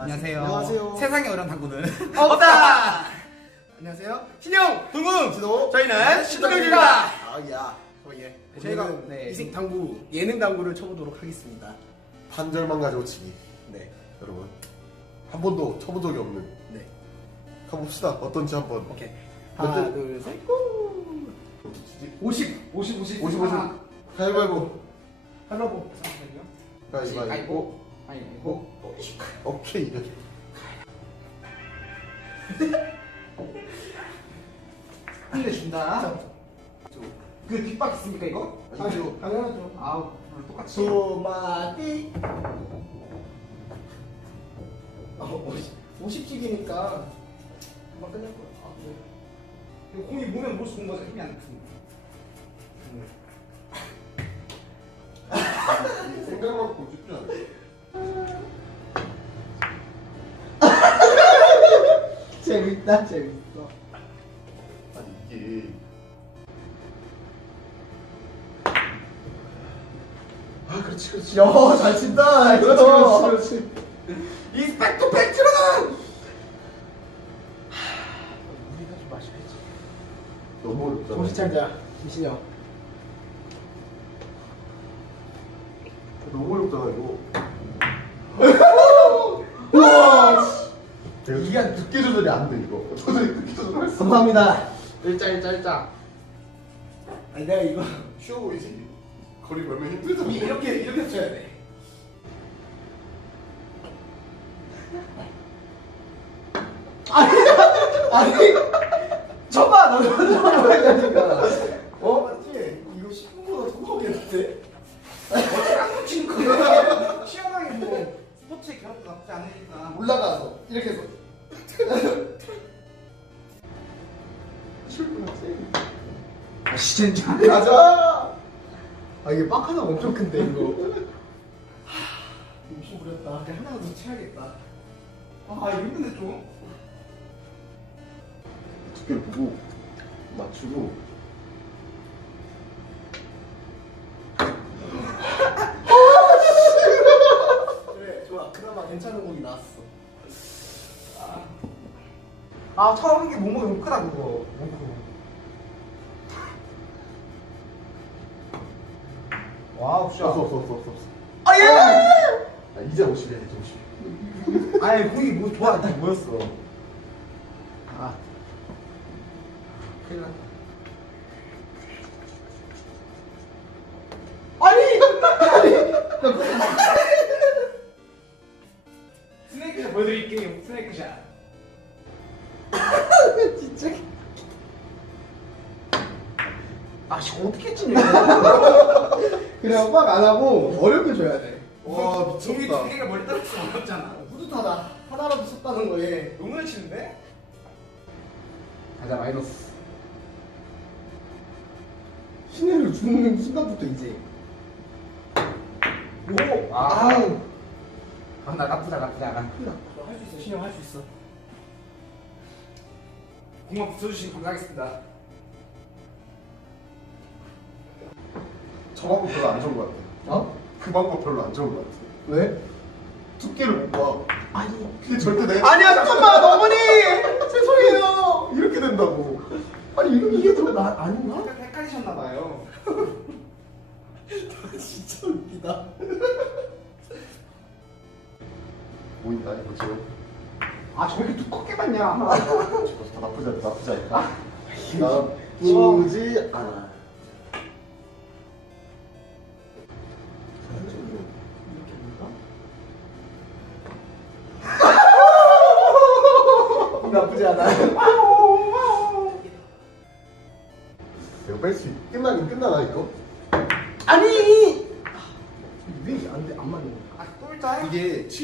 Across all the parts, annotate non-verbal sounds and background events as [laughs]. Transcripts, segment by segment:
안녕하세요. 안녕하세요. 세상에 어려운 당구는 [laughs] 없다. 안녕하세요. 신용 동궁. 진호. 저희는 신동엽입니다. 아 야. 어 예. 저희가, 네. 이색 당구 예능 당구를 쳐보도록 하겠습니다. 반절만 가지고 치기 네. 여러분 한 번도 쳐본 적이 없는 네. 가봅시다 어떤지 한번 오케이. 몇 하나 대? 둘 셋. 고. 50, 50, 50, 50 50 가위바위보 하나보. 가위바위보 가위바위보. 오케이 끝내준다. [laughs] 그 뒷박 있습니까 이거? 아니죠. 당연하죠. 아우 오늘 똑같이. 두 마디. 아, 50, 50씩이니까 금방 끝날 거야. 아, 그래. 이거 공이 보면 못 쏘는 거죠 힘이 안 듭니다. 생각만큼 쉽지 않아 재밌다, 재밌어. 아니 이게 아 그렇지 그렇지 야, 잘 친다. 그렇지 그렇지 그렇지 이스펙트 팩트로는 우리가 좀 마셔야지. 너무 어렵잖아 정신 차리자, 김신영. 너무 어렵잖아 이거 [laughs] 우와! 제가 이게 늦게 조절이 안 돼 이거 [laughs] 도저히 늦게 조절할 수 없어 감사합니다. 일자 일자 일자. 아니, 내가 이거. 쉬워 보이지? 거리 멀면 힘들잖아 이- 이렇게 이렇게 쳐야 돼. 아니, 쳐봐, 너도 쳐봐야니까. 어? 맞지? 이거 10분보다 더 나오겠는데? 어차피 치는 거. 시원하게 뭐 스포츠에 결합도 나쁘지 않으니까. 올라가서, 이렇게 해서. 10분 세아 진짜. 가자! 아, 이게 빡 하나 엄청 큰데, 이거. 욕심 부렸다. 그냥 하나 더 쳐야겠다. 아 이거 힘든데 좀. 두께를 보고 맞추고 아 처음 게 몸무게 너무 크다 그거. 너무 크고. 와우 없어 없어 없어 없어 없어 아, 예! 아, 이제 50이야 이제 50 아니 공이 뭐 좋아 이게 뭐였어. 아. 큰일 났다. 스네이크샷 그냥 빡 안 하고 어렵게 줘야 돼. 와 종이 두 개가 멀리 떨어지면 어렵잖아. 뿌듯하다. 하나라도 쳤다는 거에. 너무 잘 치는데? 가자 마이너스. 신뢰를 주는 순간부터 이제. 오! 아. 아우! 아, 나 나쁘다 나쁘다. 할 수 있어, 신영 할 수 있어. 공만 붙여주시면 감사하겠습니다. 저 방법 별로 안 좋은 것 같아 어? 그 방법 별로 안 좋은 것 같아 왜? 두께를 못 봐 아니. 그게 절대 내 아니야, 잠깐만! 어머니! 죄송해요! 이렇게 된다고 아니, 이거, 이게 더 나, 아닌가? 헷갈리셨나봐요. [laughs] 진짜 웃기다. [laughs] 보인다 이거 지금 아 저렇게 두껍게 봤냐? 저거 다 나쁘지 않아 나쁘지 않다 나쁘지 않아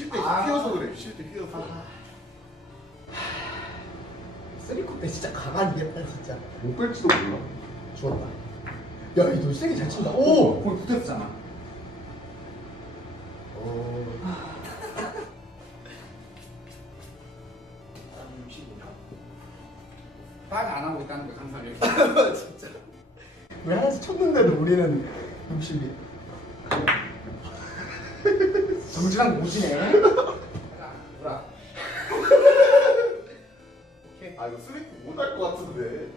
칠때 아. 휘어서 그래 칠때 휘어서 쓰리코 때 진짜 가관이겠다 진짜. 못 뺄지도 몰라 죽었다. 야, 이너 세게 잘 친다. 오! 거기 붙었잖아. 어... 빨안 하고 있다는 거 감사해요. [laughs] 진짜. 왜 하나씩 쳤는데도 우리는 60이. 정지랑 모지네. 뭐라. 아 이거 스리프 못할 것 같은데.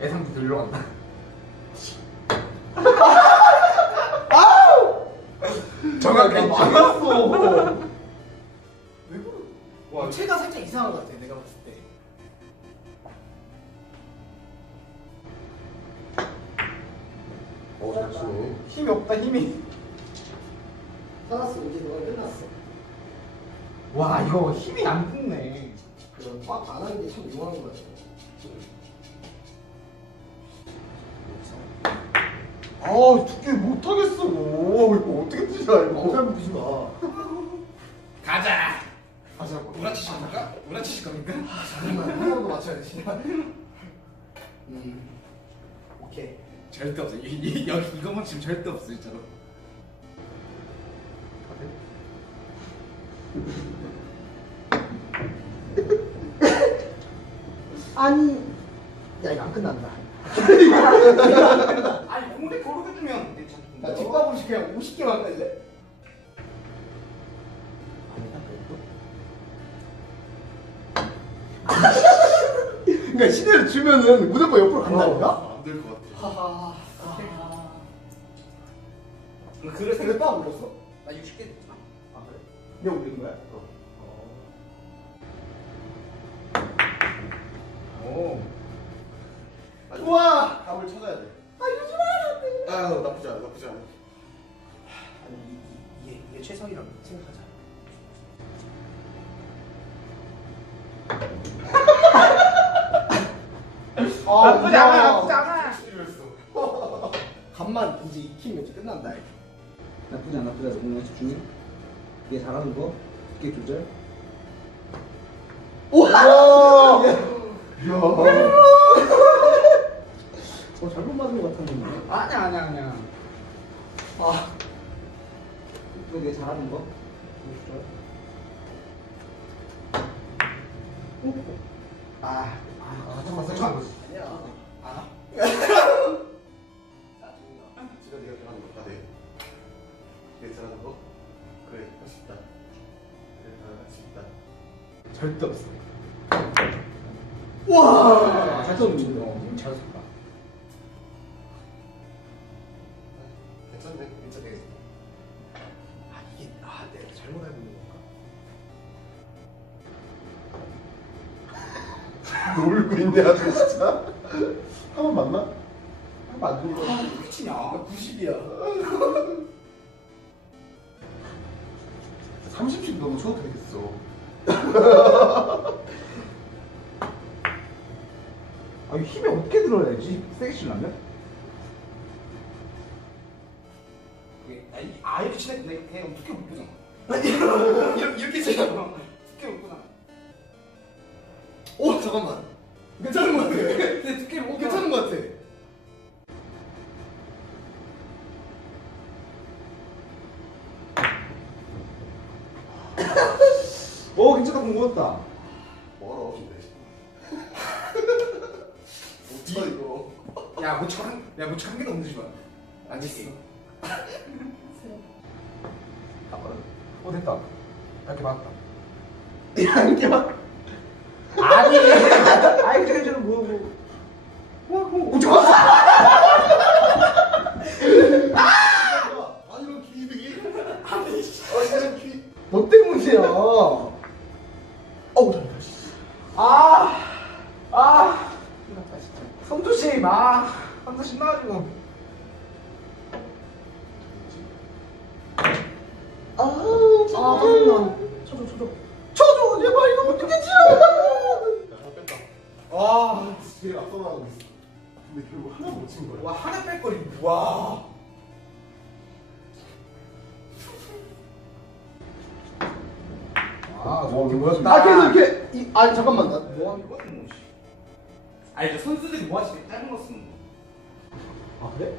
예상도 들러 간다. 정확히 아, 맞았어. 와 체가 살짝 이상한 것 같아. 힘이 없다 힘이. 살았어 이제 너가 끝났어 와 이거 힘이 안 붙네. 그럼 꽉안 하는 게 참 유용한 거야 아 두께 못하겠어. 이거 어떻게 치냐 이거. 엄살 부리지 마 가자. 가자. 우라치실 겁니까? 우라치실 겁니까? 잠깐만 하나도 맞춰야 돼 진짜 [laughs] 음 오케이 절대 없어. 이, 이, 여기 이거만 지금 절대 없어 진짜로. 아니 야 이거 안 끝난다 아니 공대 고르게 주면 괜찮은데. 나 집값없이 그냥 50개만 뺄래? 그러니까 시대를 주면은 무조건 옆으로 간다니까? 안될 것 같아. 하하 그래서 근데 빠 올렸어? 나 60개 됐잖아. 아 그래? 내가 올린 거야? 오. 우와! 답을 찾아야 돼. 아 요즘 알았네 아 나쁘지 않아. 나쁘지 않아. 아니 이, 이, 이게, 이게 최선이라고 생각하자 [laughs] 아, 나쁘지 않아 나쁘지 않아. 간만 이제 익히면 이제 끝난다. 나쁘지 않아 나쁘지 않아. 공략 집중해. 얘 잘하는 거 두께 조절. 우와! 이야. 어 잘못 맞은 것 같았는데 아니야 아니야 아니야. 아. 이거 얘 잘하는 거? 조절 아, 아 잠깐만 생각해. 아니야. 알아? [laughs] 그래 할수 있다. 그래 할수 있다. 절대 없어. 와! 잘 썼는데 잘 썼다. 괜찮네. 괜찮네. 아 이게 아 내가 잘못 알고 있는 건가? [laughs] 놀고 있네 아주 진짜. 한 번 맞나? 한 번 안 들고. 아 미치냐? 90이야 [laughs] 30씩 너무 쳐도 되겠어. [laughs] 아 이거 힘이 어떻게 들어야지? 세게 치려면? 이게 아, 이- 아 이렇게 치다 내가 그냥 어떻게 못 보잖아. [laughs] 이렇게 이렇게 치잖아. 두께 못 보잖아. 오 잠깐만 오 괜찮다 공부했다. 멀어 근데. 못쳐 이거. 야 무척 한, 야 무척 한 개도 없는 마. 알겠어. 어 됐다. 이렇게 맞다. [laughs] 이렇게 막 아니. [laughs] 아이 저저 뭐, 뭐. 잘한다 아, 아, 손조심, 아, 한도 신나가지고. 아 짜증나 쳐줘 쳐줘 쳐줘 제발 이거 어떻게 치워 야 뺐다. 와, 제일 앞서 나가고 있어. 근데 결국 하나 못 친 거야. 와 하나 뺄 거리, 와. 아니 잠깐만 나 뭐 하는 거야, 뭐. 아니, 저 선수들이 뭐 하시게 짧은 거 쓰는 거. 아 그래?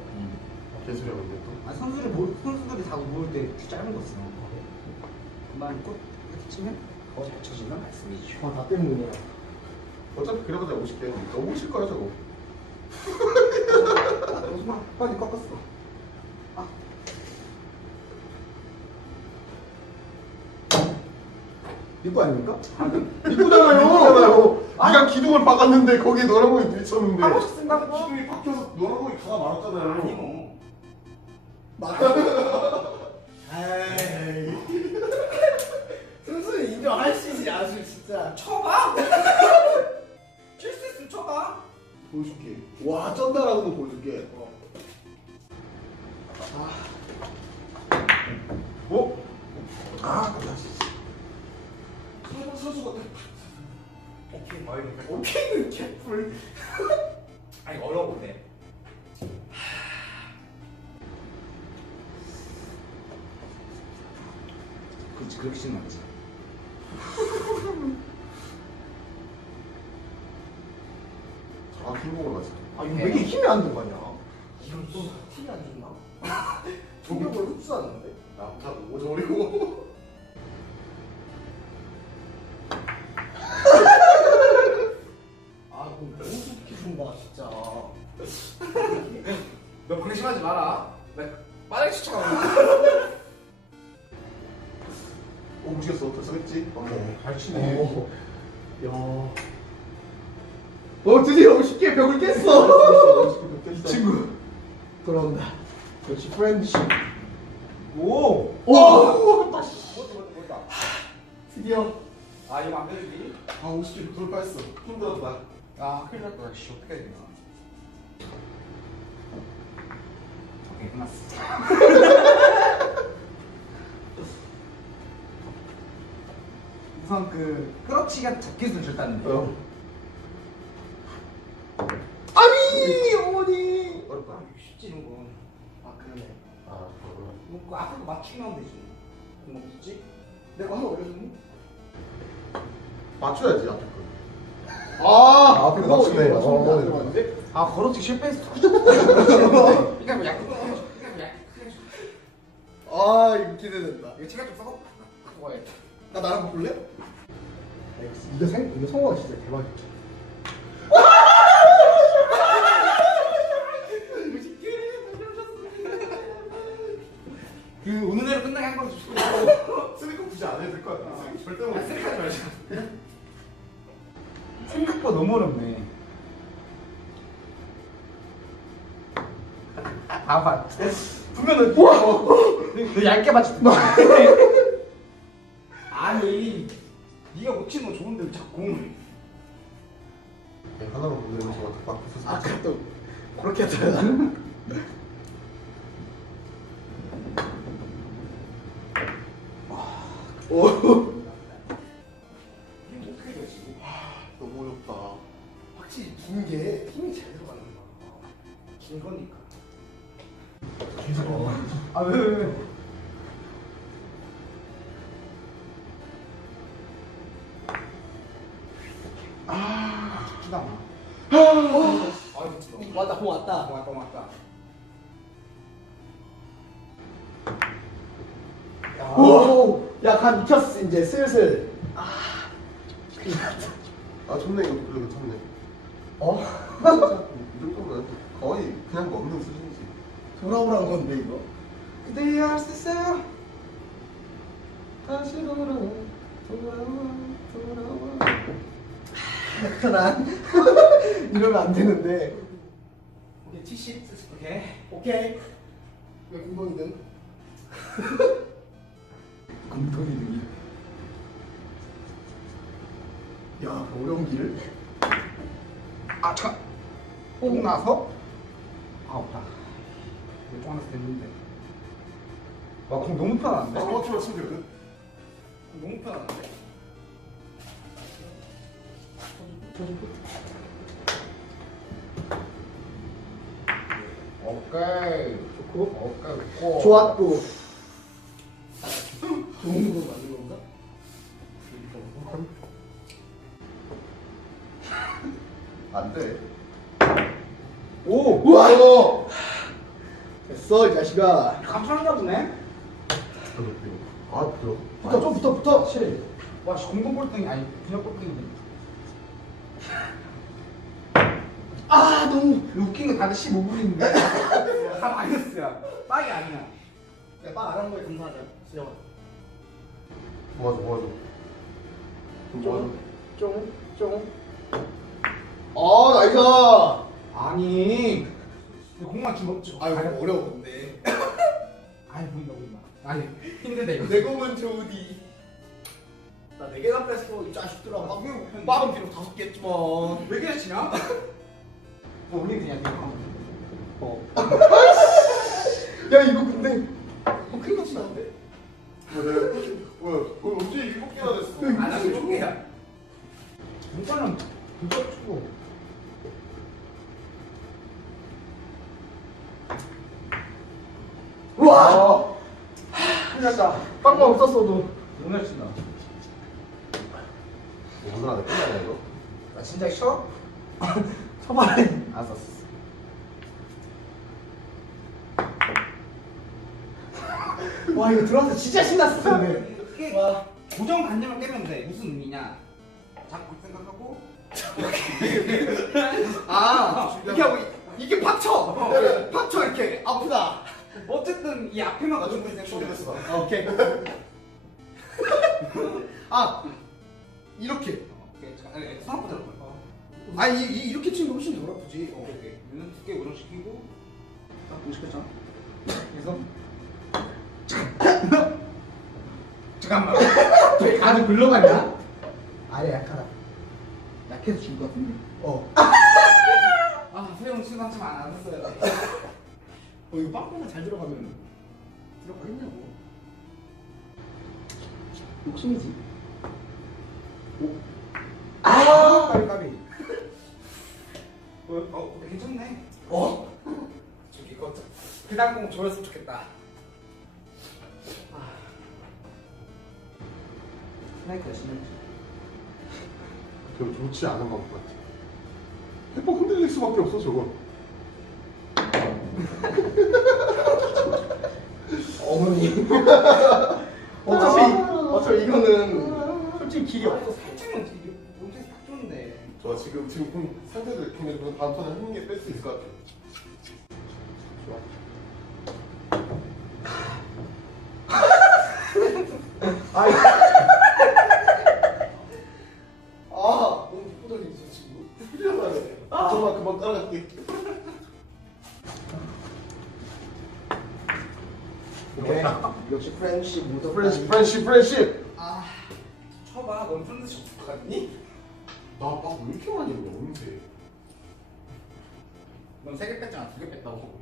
개소리하고 있네 또. 아, 선수들이 모, 선수들이 다 모을 때 짧은 거 쓰는 거. 그만 꼭 이렇게 치면 더잘 쳐진다는 말씀이죠. 아나 때문이야 어차피 그래봤자 50개. 너무 칠 거야 저거. 오지마, 빨리 꺾었어. 니꺼 아닙니까? 니꾸잖아요. 네가 기둥을 박았는데 거기에 노란 공이 부딪혔는데. 하고 싶은가 봐. 기둥이 박혀서 노란 공이 가가 말았잖아요. 아니 뭐. 에이. 아, 흰공을 맞아. 아 이거 왜 이렇게 힘이 안 들어가냐? 이건 또 힘이 안 들나? 어 드디어 쉽게 벽을 깼어. 이 친구 돌아온다. 역시 프렌드십. 오. 오. 드디어. 아 이거 안 되지. 아, 50개 돌파했어. 힘 들었다. 아 큰일 났다. 씨 어떻게 해야 되나. 오케이 끝났어. 우선 그 끌어치기가 적기수 줬다는데. 어. 어머니. 어렵다. 아 쉽지 이런 거. 아 그러네. 아, 그렇구나. 뭐 앞으로 맞추기만 하면 되지. 뭐 없지? 내가 한번 올려줬니? 맞춰야지, 앞에 거. 아, 아, 그거 맞추네. 이거 맞추는 게 어. 안 들어갔는데? 아 걸어치기 실패했어. 그러니까 뭐 약간 그러니까 뭐 약간 아, 이거 기대된다. 이거 체가 좀 썩어. 갖고 와야겠다. 나 나랑 볼래? 이거 생 이거 성공가 진짜 대박이야. 끝나게 한번 줍시오. 쓰리컵 굳이 안 해도 될 것 같아. 쓰리- 절대 못 아, 생각하지 말자. 생각보다 너무 어렵네. 봐봐. 분명 너 우와. 너 얇게 맞췄다. [laughs] 아니, 네가 못 치는 건 좋은데 왜 자꾸. 네, 하나만 보내면 저거 딱 박혀서. 아까 또 그렇게 했잖아. 확실히 긴게 힘이 잘 들어가는 거야. 긴 거니까. 아, 왜, 왜, 왜? 기다. 아, 이거 왔다, 공 왔다. 왔다 왔다. 오, 야, 간 익혔어, 이제 슬슬. 아, 좋네. 이거 그래, 괜찮네. 어? 이 정도면 거의 그냥 먹는 수준이지. 돌아오란 건데, 이거. 그대 할수 있어요. 다시 돌아와, 돌아와, 돌아와. 약간 [laughs] 이러면 안 되는데. 오케이, 70. 오케이. 오케이. 왜 공동이든? 공통이등이. [laughs] 야, 어려운 길을. 아, 잠깐. 뽕 나서? 아, 없다. 이거 좀 하나씩 됐는데. 와, 공 너무 편한데? 아, 맞추면 되거든. 공 너무 편한데? 오케이. 좋고. 오케이, 고. 좋았고. 좋은 거 맞는 안 돼. 오! 우와! 됐어, 이 자식아. 감사한가 보네? 아, 그래. 붙어, 좀 붙어, 붙어. 실. 와, 씨, 공동 꼴등이 아니, 그냥 꼴등이. 아, 너무. 웃긴 거 다들 15분인데. [laughs] 다 마이너스야. 빵이 아니야. 야, 빵안 한 거에 감사하자. 수영아. 모아줘, 모아줘. 뭐 쫑, 쫑. 아, 나이스! 아니 공만 주먹 줘 아유, 이거 어려워, 근데. 아니 보인다 보인다 [laughs] 아니 힘들다 이거 내 몸은 좋으디. 나네 개나 뺐어, 이 자식들아. 막, 빠른 뒤로 다섯 개 했지만. 왜 이렇게 치냐? 어 우리 그냥 이거 어 와, 이거 들어와서 진짜 신났을 텐데. 이게 와. 고정 관념을 깨면 돼 무슨 의미냐 자꾸 생각하고 아, 이렇게 하고, 이- 이게 팍쳐! 팍쳐, 이렇게. 아프다. 어쨌든 이 앞에만 나 가지고 있는 충분히 됐어 아, 오케이. 아, 이렇게. 오케이 잠깐 아니, 생각보다 어려워 어. 아니, 이, 이, 이렇게 치는 게 훨씬 덜 아프지. 어. 오케이 오케이 눈 두께 고정시키고 딱 공식했잖아 그래서 잠깐만 저기 가드 굴러가냐? 아래 약하다. 약해서 죽을 것 같은데. 어. 아 세영 수상 참안 왔어요 어, 이거 빵꾸만 잘 들어가면 들어가겠냐고. 욕심이지. 오. 아! 까비, 까비. 어, 어 괜찮네 어? 저기 이거 그다음 공 줘였으면 좋겠다 스나이크 열심히 했지 별 좋지 않은 것 같아. 해봐 흔들릴 수밖에 없어 저거 [laughs] 어머니. [laughs] 어차피, 어차피 이거는 솔직히 길이 이거 없어. 살짝만 뒤로 몸에서 딱 좋은데 저 지금 지금 공 상태도 이렇게 다음 턴에 한개 뺄 수 있을 것 같아 오케이. 역시 프렌십 모두 프렌시 프렌시 프렌시 아 쳐봐 넌 프렌드십 어떡하니? 나막왜 이렇게 많이 했냐 언제 넌세 개 뺐잖아 두 개 뺐다고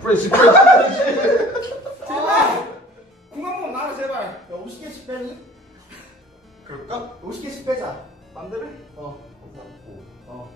프렌시 프렌시 제발 공한 번 나와 제발 야, 50개씩 빼니? 그럴까? 50개씩 빼자. 맘대로 해 어. 오. 어.